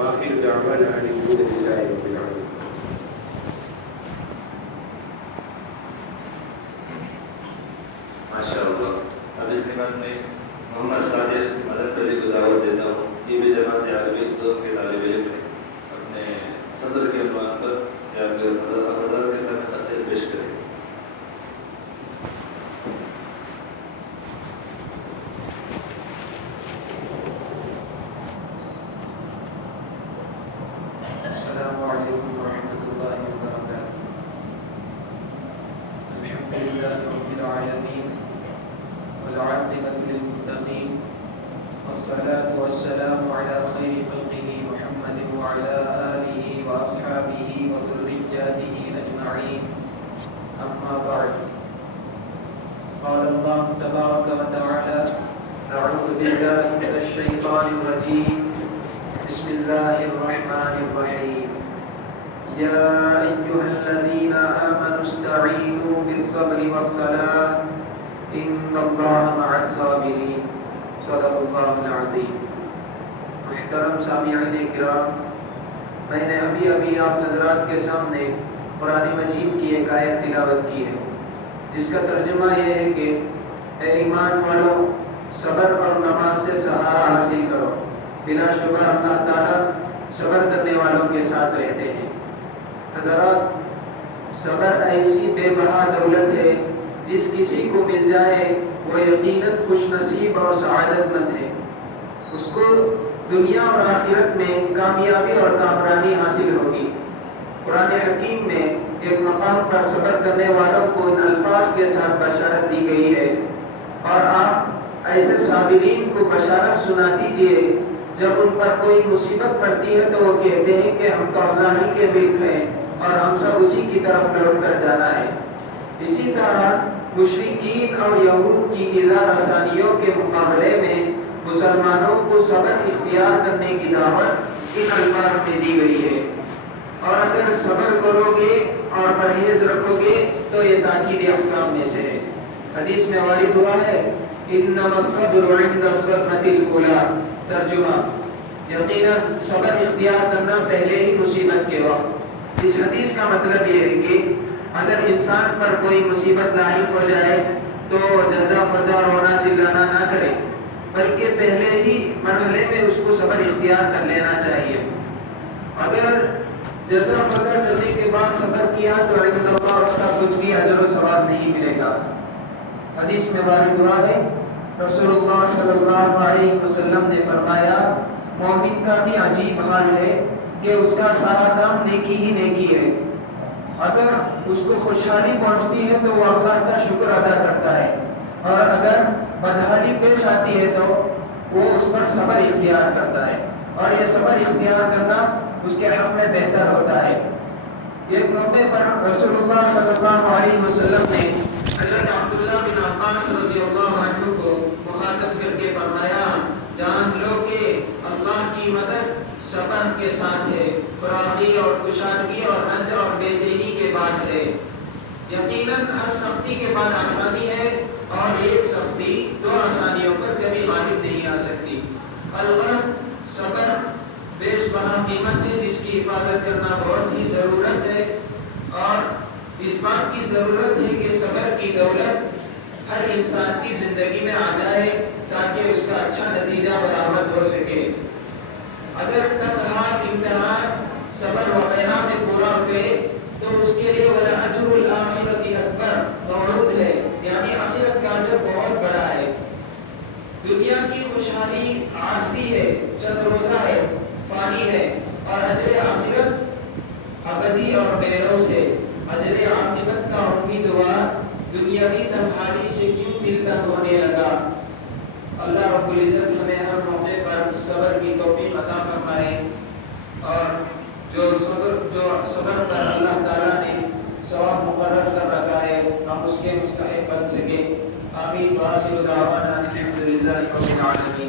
وآخر دعوانا أن الحمد لله رب العالمين. ماشاءاللہ. اب اس کے بعد میں محمد صادق مدد علی کو دعوت دیتا ہوں. یہ بھی جماعت عربی دو کے طالب علم ہیں. اپنے صدر کے عنوان پر یا حضرات کے سامنے تقریر پیش کریں. السلام علیکم ورحمۃ اللہ وبرکاتہ. الحمد للہ رب العالمین والعاقبۃ للمتقین والصلاة والسلام علی خیر خلقہ محمد وعلی آلہ واصحابہ وذریاتہ اجمعین. اما بعد. قال اللہ تبارک وتعالی اعوذ باللہ من الشیطان الرجیم. بسم اللہ الرحمن الرحیم. یا ایھا الذین آمنوا استعینوا بالصبر والصلاة ان اللہ مع الصابرین. صدق اللہ العظیم. محترم سامعین کرام، میں نے ابھی آپ حضرات کے سامنے قرآن مجید کی ایک آیت تلاوت کی ہے جس کا ترجمہ یہ ہے کہ اے ایمان والو، صبر اور نماز سے سہارا حاصل کرو. بلا شبہ اللہ تعالیٰ صبر کرنے والوں کے ساتھ رہتے ہیں. حضرات، صبر ایسی بے بہا دولت ہے جس کسی کو مل جائے وہ یقیناً خوش نصیب اور سعادت مند ہے. اس کو دنیا اور آخرت میں کامیابی اور کامرانی حاصل ہوگی. قرآن حکیم میں ایک مقام پر صبر کرنے والوں کو ان الفاظ کے ساتھ بشارت دی گئی ہے، اور آپ ایسے صابرین کو بشارت سنا دیجئے جب ان پر کوئی مصیبت پڑتی ہے تو وہ کہتے ہیں کہ ہم تو اللہ ہی کے ملک ہیں اور ہم سب اسی کی طرف لوٹ کر جانا ہے. اسی طرح مشرکین اور یہود کی ایذا رسانیوں کے مقابلے میں مسلمانوں کو صبر اختیار کرنے کی دعوت ان الفاظ میں دی گئی ہے. اور اگر صبر کرو گے اور پرہیز رکھو گے تو یہ تاکید احکام میں سے ہے. حدیث میں وارد ہوا ہے انما الصبر عند الصدمة الاولى. ترجمہ: یقیناً صبر اختیار کرنا پہلے ہی مصیبت کے وقت. اس حدیث کا مطلب یہ ہے کہ اگر انسان پر کوئی مصیبت لاحق ہو جائے تو جزا فضا رونا چلانا نہ کرے، بلکہ پہلے ہی مرحلے میں اس کو صبر اختیار کر لینا چاہیے. اگر جزا فضا کرنے کے بعد صبر کیا تو عند اللہ اس کا کچھ بھی اجر و ثواب نہیں ملے گا. حدیث میں وارد ہوا ہے رسول اللہ صلی اللہ علیہ وسلم نے فرمایا مومن کا بھی عجیب حال ہے کہ اس کا سارا کام نیکی ہی نیکی ہے. اگر اس کو خوشحالی پہنچتی ہے تو وہ اللہ کا شکر ادا کرتا ہے، اور اگر بدحالی پیش آتی ہے تو وہ اس پر صبر اختیار کرتا ہے، اور یہ صبر اختیار کرنا اس کے حق میں بہتر ہوتا ہے. ایک موقع پر رسول اللہ صلی اللہ علیہ وسلم نے حضرت عبداللہ بن عباس رضی اللہ عنہ کو مخاطب کر کے فرمایا جان لو کہ اللہ کی مدد صبر کے ساتھ ہے، فراغی اور کشادگی اور رنج اور بے چینی کے بعد ہے. یقیناً ہر سختی کے بعد آسانی ہے، اور ایک سختی دو آسانیوں پر کبھی غالب نہیں آ سکتی. الغرض صبر بیش بہا قیمت ہے جس کی حفاظت کرنا بہت ہی ضرورت ہے، اور اس بات کی ضرورت ہے کہ صبر کی دولت ہر انسان کی زندگی میں آ جائے تاکہ اس کا اچھا نتیجہ برآمد ہو سکے. اگر تنہا امتحان صبر وغیرہ میں پورا کرے تو اس کے لیے وَلَأَجْرُ الْآخِرَةِ أَكْبَرُ موعود ہے، یعنی آخرت کا اجر بہت بڑا ہے. دنیا کی خوشحالی عارضی ہے، چند روزہ ہے، فانی ہے، اور اجر آخرت ابدی اور بے لوث ہے. اجر عاقبت کا امیدوار دنیاوی تنہائی سے کیوں دل تنگ ہونے لگا. اللہ رب العزت ہمیں ہر موقع پر صبر کی توفیق عطا فرمائے، اور جو صبر پر اللہ تعالیٰ نے ثواب مقرر کر رکھا ہے ہم اس کے مستحق بن سکیں. آمین. وآخر دعوانا الحمد للہ رب العالمین.